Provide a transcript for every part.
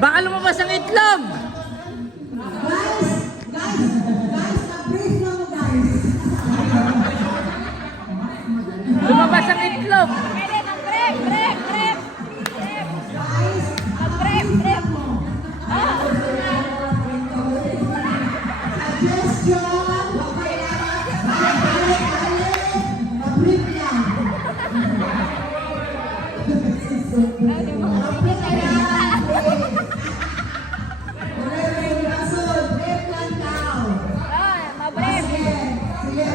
Baka lumabas ang itlog! Na-brief na mo guys. Lumabas ang itlog! Pwede, mag-brief, brief. Guys, Mag-brief. suggestion. Na-brief lang. Brief lang daw. Ma-brief. Sige,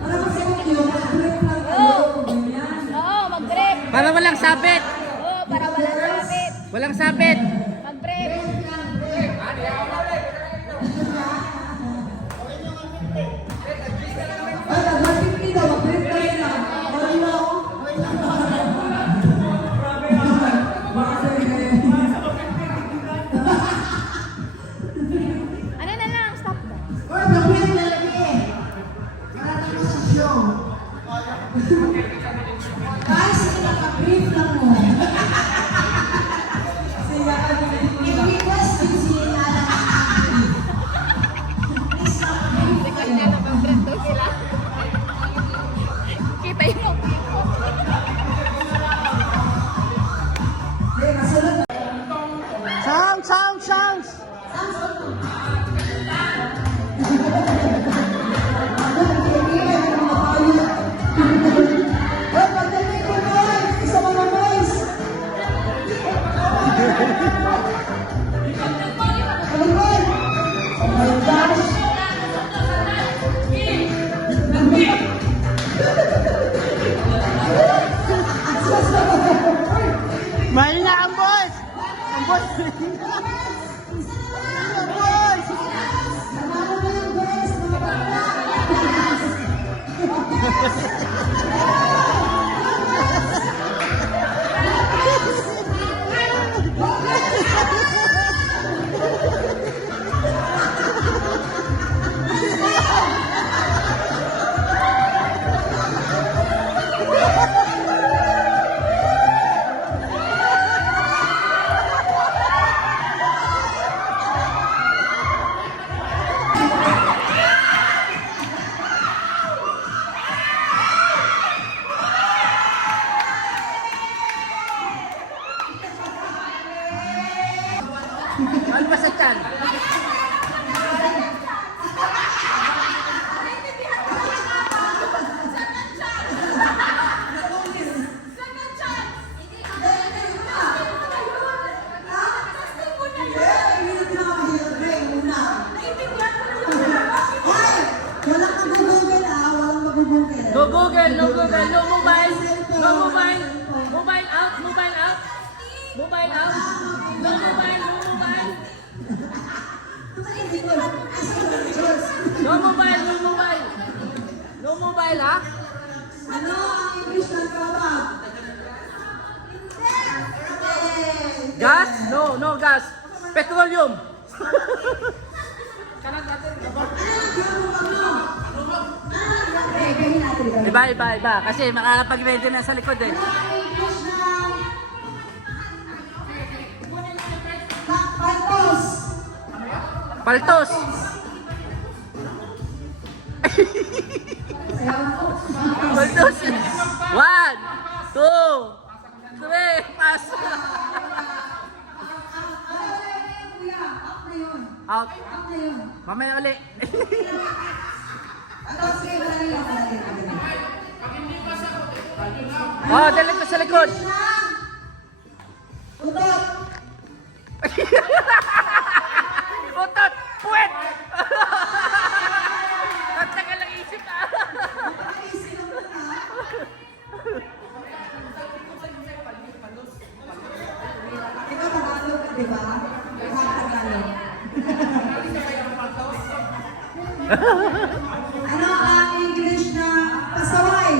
para masagot yun, na-brief lang daw. Ganyan. Oo, mag-brief. Para walang sabit! Oo, para walang sabit. Walang sabit! Mag-brief. Ay, nag-brief daw, mag-brief ka rin lang. Sorry na ako. Ano na lang, stop na. Or mag-brief na lagi. Para tapos ang show. Guys, sige na, mag-brief lang mo. I-request din si Nana. Please, mag-brief kayo. Mag-brief daw sila. Kita yun. Okay, masunod na. Sounds! Hoy, pagdating ko boys! Isa mga boys! Ano boy? Oh my gosh! Mahina ang boss! Ang boss! Ang boss! Namalo na yung boys! Mga bakla! Ano ba sa tiyan? Walang mag-google ah! Walang mag-google! No Google, no mobile, no mobile. Mobile out. No mobile. No mobile, ha? Ano ang English ng tawag? Gas? No gas. Petroleum. Iba. Kasi makakapag-ready na sa likod eh. Paltos. Paltos. 1, 2, 3, pass. Out. Mamaya uli. Ano, sige, madali lang. Oh, dali ko sa likod. Utot! Utot! Puwet! Tatagal ang isip ah. Ikaw Tagalog ka, di ba? Tagalog. Ano ang English na pasaway?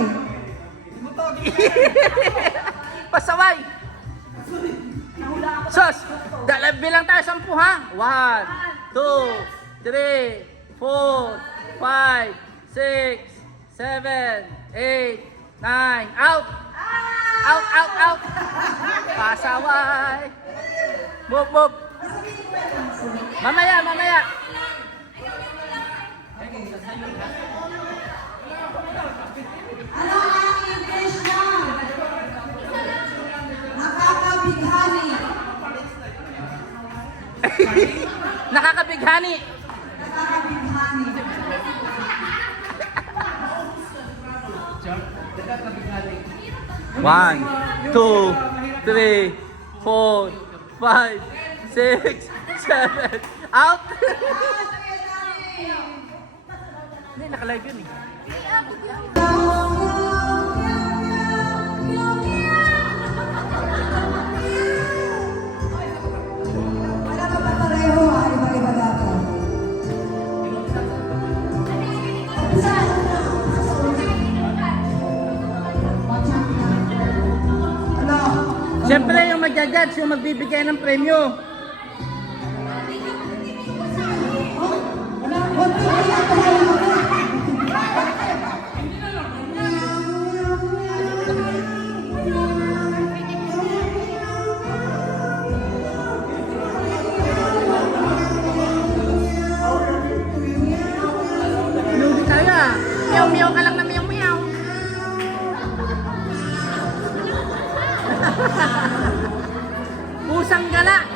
Pasaway! Sos! Bilang tayo 10 ha? 1, 2, 3, 4, 5, 6, 7, 8, 9. Out! Out, out, out! Pasaway! Move, move! Mamaya, mamaya! Ano ang English na nakakabighani? Nakakabighani! Nakakabighani. One, 2, 3, 4, 5, 6, 7. Out! Hindi, nakalive yun eh. Wala ka pa pareho ha, iba-iba dapat. Ano? Siyempre yung magja-judge, yung magbibigay ng premyo. Huwag mo kaya pareho ako. Lugi tayo ah. Meow-meow ka lang na meow-meow. Pusang gala.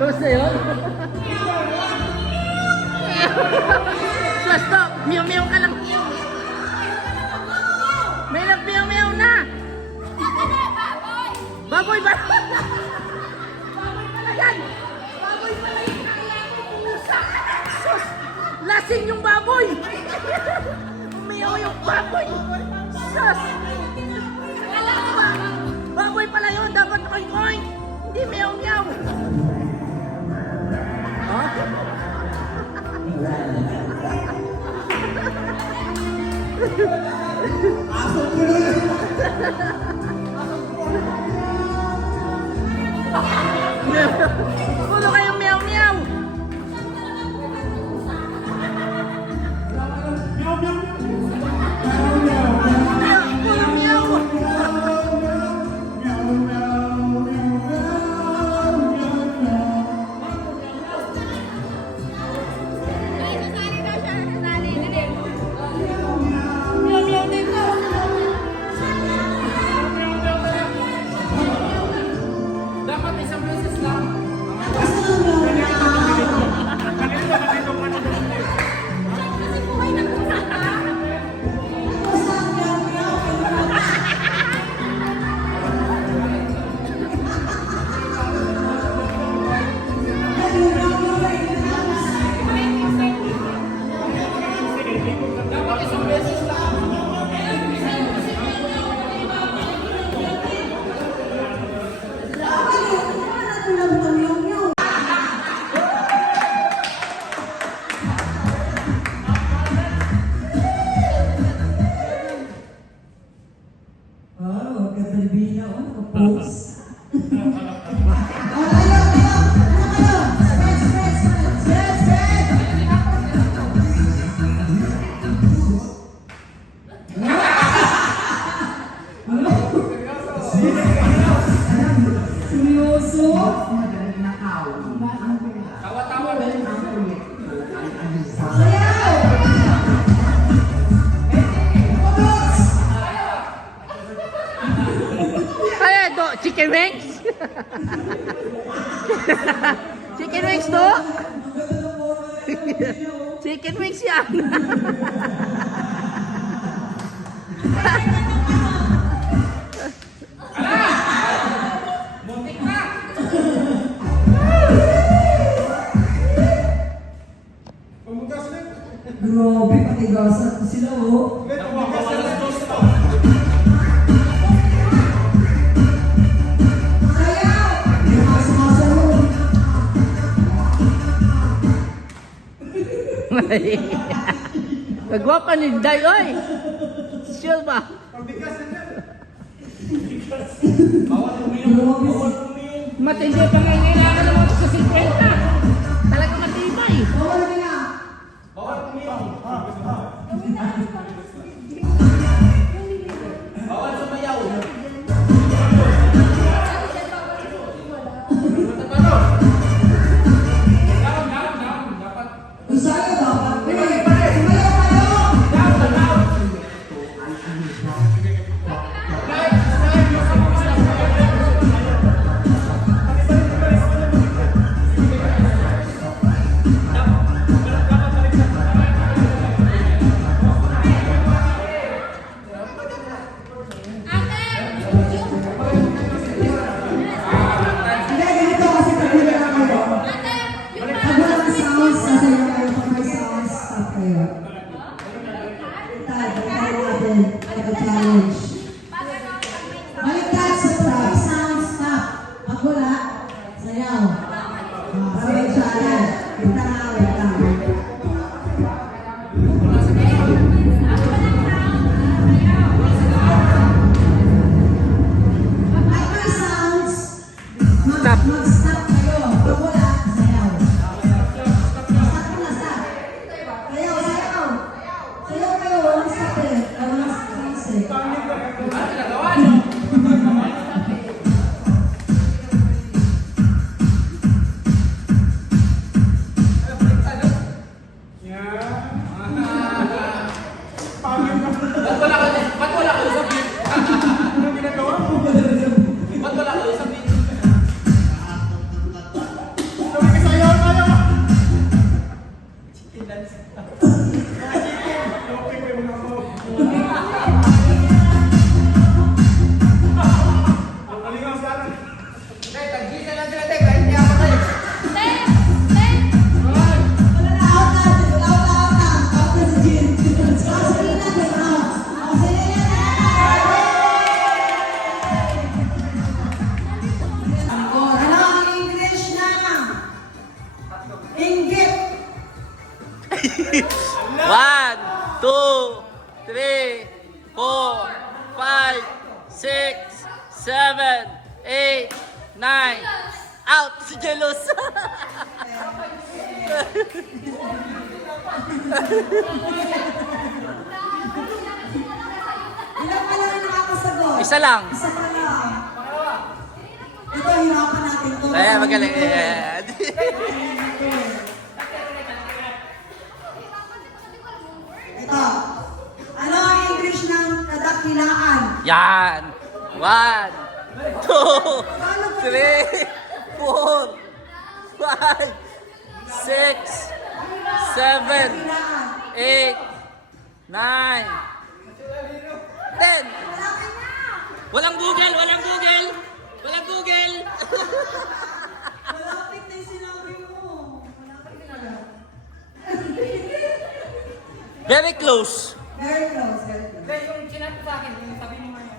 Tapos na yun? Stop! Meow-meow ka lang. May nag-meow-meow na. Baboy ba? Baboy pala yan. Baboy pala yung kailangan pusa. Sus! Lasing yung baboy. Meow yung baboy. Sus! Baboy pala yun. Dapat oink-oink. Hindi meow-meow. Huh? Aso tuloy. Puno kayong meow-meow. Puno meow. Ay, sasali daw siya. Sasali. Dali. Meow-meow dito. Dapat isang beses lang. Oh, kasalbina. Oh, nakapost. Oh, tayo. Ano kayo? Tawa-tawa na. Sayaw! Ay, ito, chicken wings? Chicken wings to? Chicken wings yan. Grabe, patigasan ko sila, oh. Sayaw! Yung mga sumasayaw. Nagwapa ni Day, oy! Sure ba? Grabe si... Matindi pa nga kailangan naman sa 50. Talaga matibay. Bawal ka na. Kung sa'yo dapat, sumayaw kayo! Hindi, ganito kasi pagkita na kayo. Pag walang sounds, sasayaw kayo. Pag may sounds, stop kayo. Tag natin. Pagka-challenge. Baliktad sa pag sounds, stop. Pag wala, sayaw. Para may challenge. Kita na, wait lang. Pag may sounds, mag-stop kayo. Pag wala, sayaw. Stop na, stop. Sayaw, sayaw. Sayaw kayo, walang stop eh. Walang sounds eh. One, two, three, 4, 5, 6, 7, 8, 9. Out! Si Jealous! Ilan pa lang nakakasagot? Isa lang. Isa pa lang. Ito, hirapan natin to. Kaya magaling. Yeah. Ito. Ano ang English ng kadakilaan? Yan. 1, 2, 3, 4, 5, 6, 7, 8, 9, 10. Walang Google, walang Google. Walang Google. Malapit na yung sinabi mo. Malapit na. Very close. Very close, very close. Yung chinat sa akin, yung sabi mo ngayon.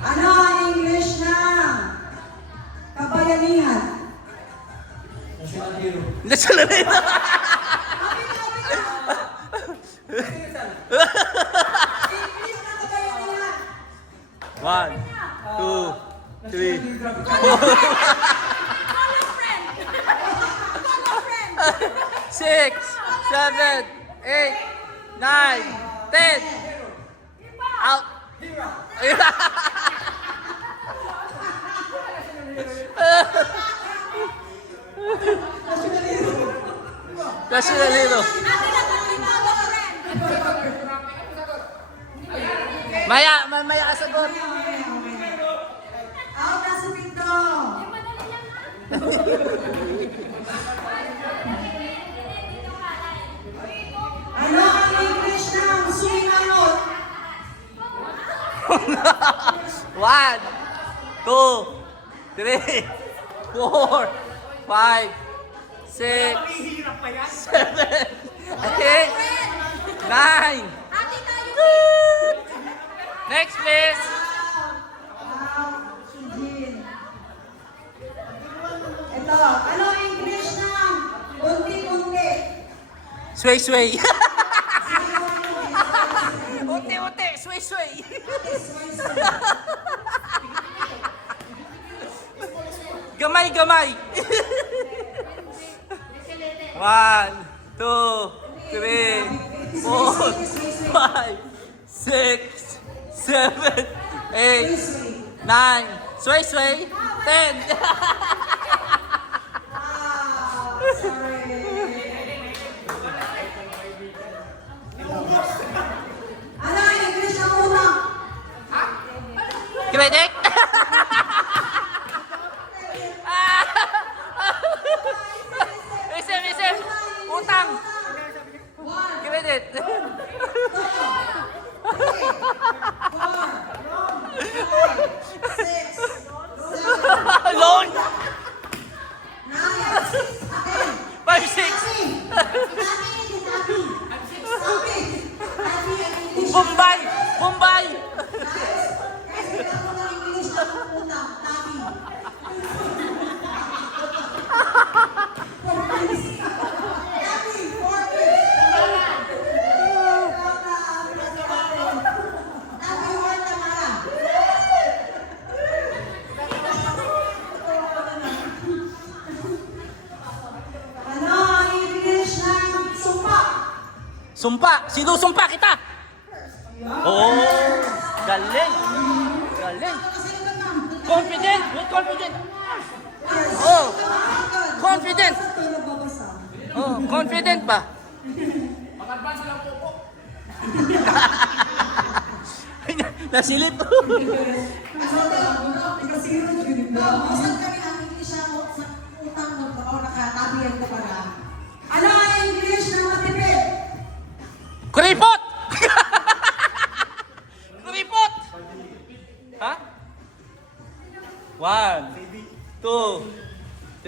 Ano ang English ng kabayanihan? National Hero. English ng kabayanihan. 1, 2, 3, 4, 6, 7, 8, 9, 10. Out. National hero. Maya ka sagot. Out na si Pinto. Ano ang English ng sumingalot? 1, 2, 3, 4, 5, 6, 7, 8, 9. Next, please. Si Jean. Ito, ano ang English ng unti-unti? Sway. Unti, sway. Gamay. 1, 2, 3, 4, 5, 6, 7, 8, 9. Sway. 10. Sorry. Ano ang English ng utang? Credit? Isip. Utang. Credit. Loan. 5, 6. Bombay. Ano ang English ng sumpa? Sumpa. Sinusumpa kita. Oh, galing. Confident. Oh, confident. Oh, confident ba? Mag-advance lang po. Nasilip. Ano ang English ng matipid? Kuripot. Ha? 1, 2,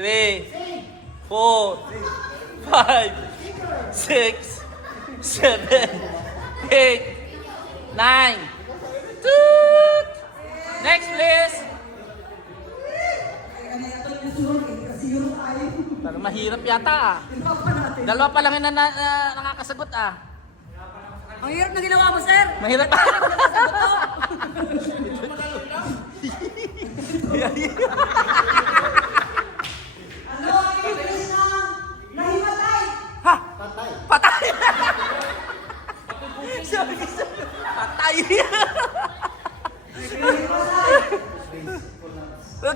3, 4, 5, 6, 7, 8, 9. Toot! Next, please. Parang mahirap yata ah. Dalawa pa lang yung nakakasagot ah. Ang hirap na ginawa mo, sir. Mahirap. Ano ang English ng nahimatay? Ha? Patay. Sorry. Patay.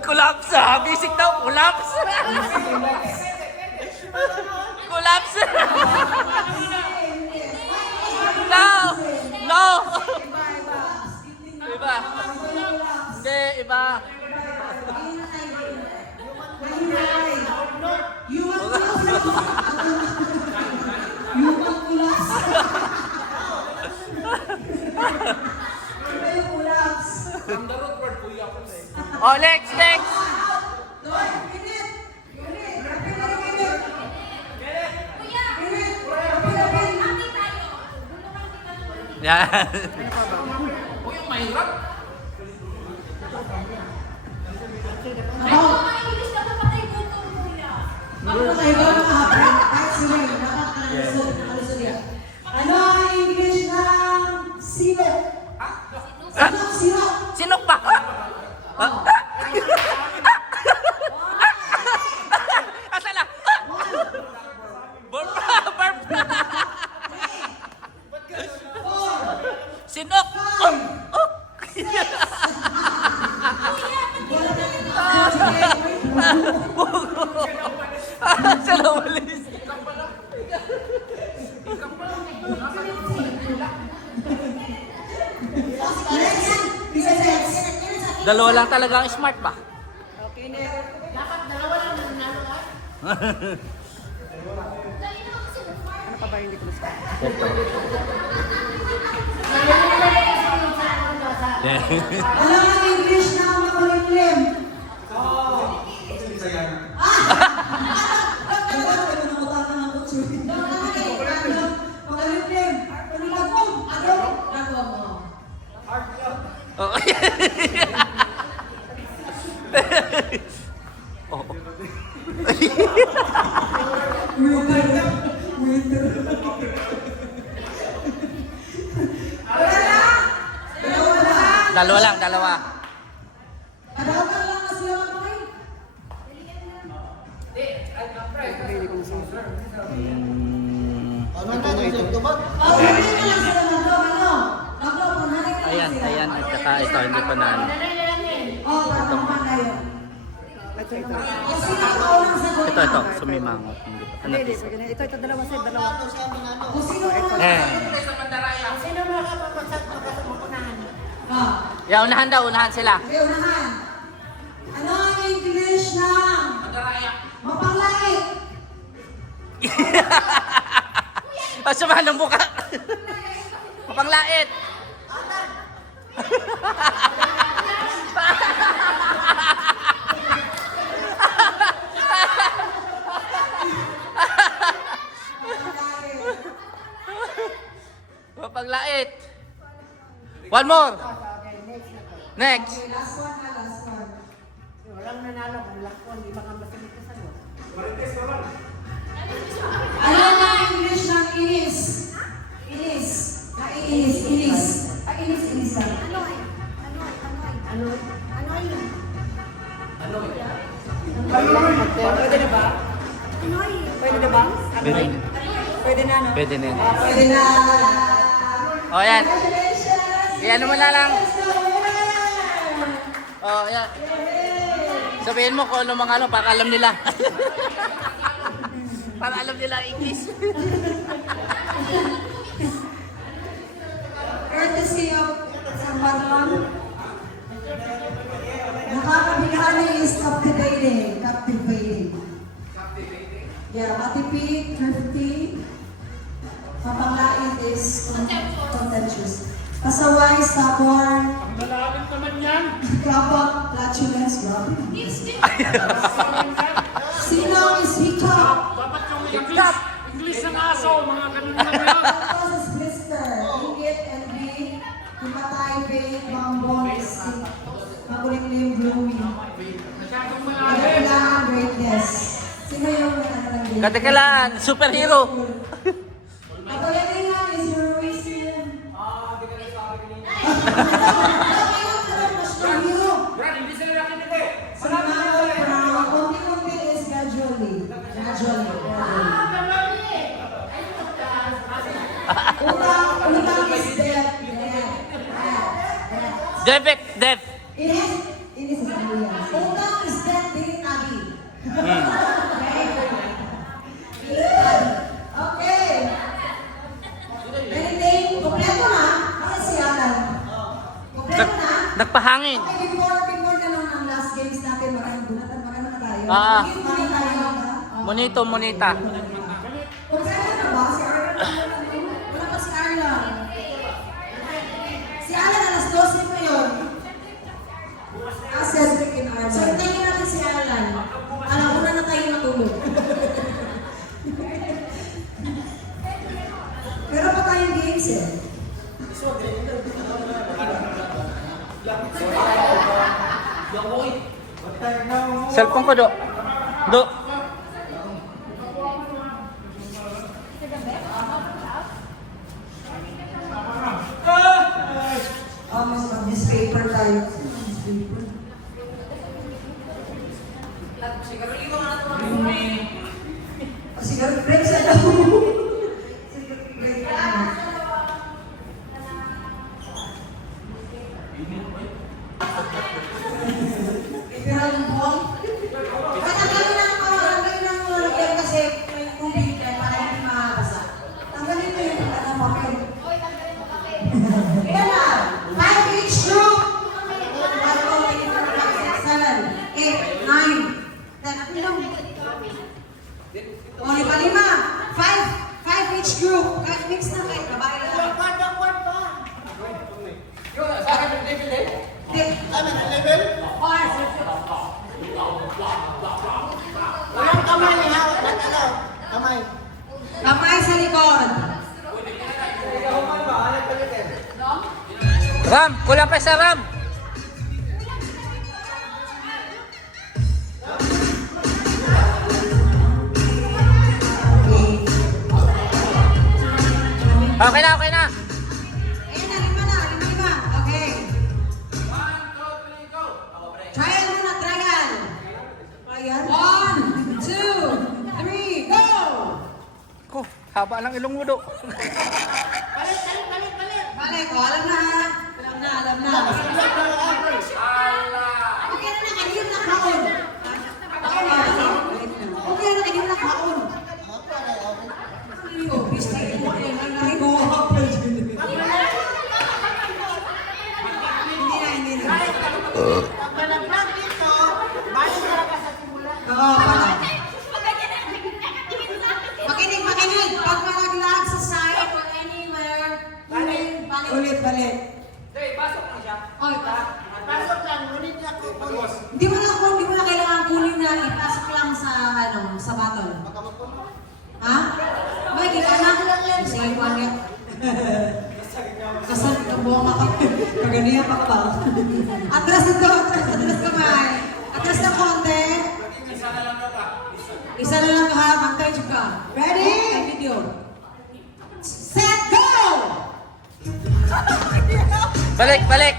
Collapse ah. Basic daw. Collapse. No. Iba. Hindi, iba. Oh, next. Yan. Ano ang English ng sinok? Sinok? Sinok ba? Asala. Burp. Sinok. Sila walis. Dalawa lang talaga ang smart ba? Okay, next. Ano pa ba hindi ko gusto? Ano ang English na makulimlim? Oh. Oh. Dalawa lang, dalawa. Ayan, ayan, at saka ito, hindi pa na. Ito, sumimangot. Hindi pa. Ano ito? Ito, dalawa set, dalawa. Eh. Ya, unahan daw, unahan sila. Unahan. Ano ang English na mapanglait? Pasama ng buka. Mapanglait. Mapanglait. One more. Next. Okay, last one na, last one. Walang nanalo kung lakon, di ba kang masalit ka sa'yo? Ano ang English ng inis? Inis. Inis, inis. Inis, inis lang. Pwede na ba? Pwede na ba? Pwede. Pwede na, no? Pwede na. Pwede na. O, yan. Congratulations! Yan mo na lang. Yes, the winner! O, yan. Sabihin mo kung ano mga ano, para alam nila. Para alam nila ang English. Courtesy of San Bartolom. Nakakabigani is captivating. Captivating. Yeah, matipid, thrifty. Mapanglait is contentious. Pasaway, stubborn. Ang malalim naman yan. Klapap, flatulence, grabe. Sinong is hiccup. Dapat yung English ng aso, mga ganun lang yan. Tapos is blister. Inggit, envy, himatay, vain, bambong, sick. Makulimlim, gloomy. Kailangan greatness. Sino yung nananagin? Katekalan, superhero. Katulitingan is heroism. Brad, hindi sila nakinig eh. Konti-konti is gradually. Gradually. Utang is death. Debit, death. Ini sesungguhnya. Utang is death dari tadi. Okay. Anything? Kompleto na? Bakit siyalan? Kompleto na? Nagpahangin. Okay, before na lang ang last games natin, marami na tayo. Ah. Marami tayo. Monito, monita. Kompleto na ba? Si Arla? Wala pa si Arla. Si Arla alas 12 pa yun. Cedric and Arla. So, hintayin natin si Arla. Alam ko na tayo matulog. Pero pa tayong games eh. Cellphone ko, Do. Do. Mas mag-newspaper tayo. Newspaper. Siguro break sa daw. Siguro break na. Literal ball. Patanggalin lang ako. Tanggalin lang ako lagyan kasi may tubig na para hindi makakasa. Tanggalin mo yung papel. Kaya na. 5 each group. Walang kamay, hawak ng ano? Kamay. Kamay sa likod. Ram, kulang pa sa Ram. Okay na, okay na. Ayan na, lima. Okay. 1, 2, 3, go. Trial muna, trial. Ayan. 1, 2, 3, go! Ko, haba lang ilong mo do. Balik, o, alam na ha. Alam na. Okay na, kanina na kaon. Okay na, kanina na kaon. Oh, pista yun. Hindi na. Malaglag dito, balik talaga sa simula. Oo, pala. Makinig. Pag malaglag sa side or anywhere, balik. Okay, pasok na siya. Okay, Pasok lang, ngunit niya ko. Hindi mo na kailangan kunin na ipasok lang sa bottle. Ha? May gitana ko lang yan. Sige, kuwan Kasal ka buwang ako. Kaganiya pa pa. Atras kamay. Atras na konti. Isa na lang ha. Mag-touch ka. Ready? Video. Set, go! Balik.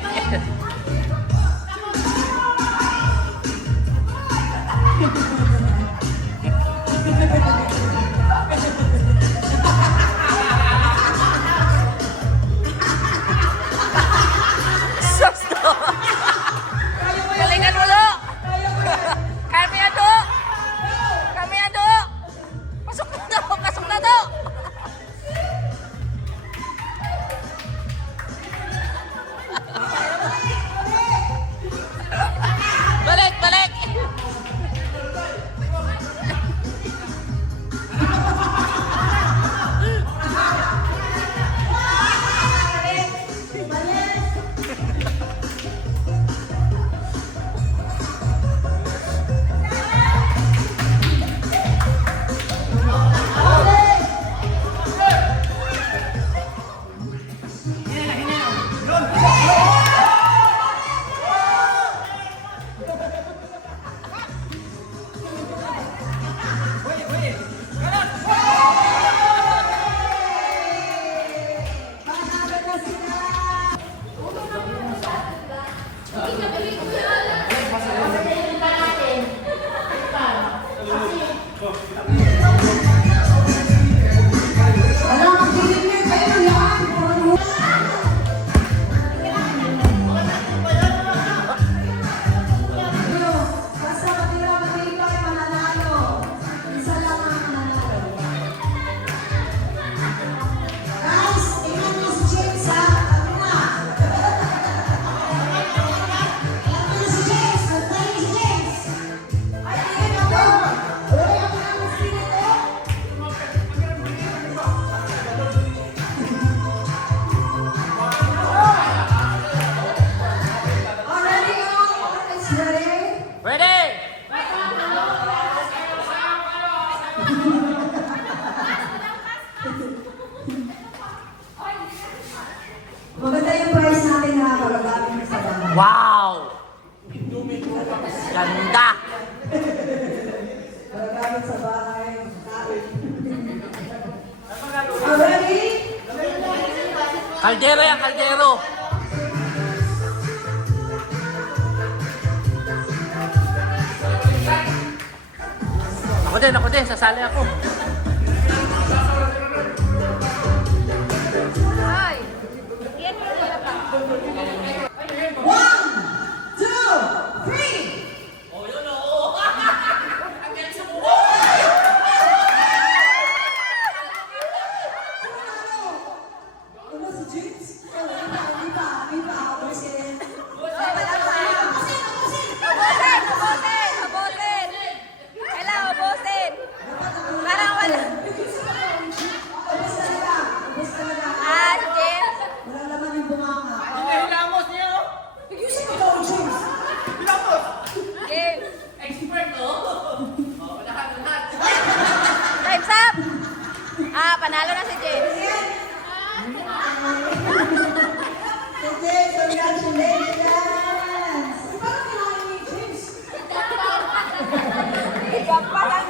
Susto! Galingan mo do! Kami ado! Pasok na do! Balik! Maganda yung price natin na magagamit sa bahay. Wow! Ganda! Magagamit sa bahay, kain. Ready? Kaldero yan, kaldero! Ako din, sasali ako. Ay! Yan mo na pa. 1, 2, 3! Oh, yun o! Ang galing sa buho! Ano si James? Hindi pa. Ubusin! Ubusin! Kailangan ubusin! Parang Game. Expert, oh. Time's up. Ah, panalo na si James. James, congratulations! Parang kailangan ni James. Ikaw pa lang.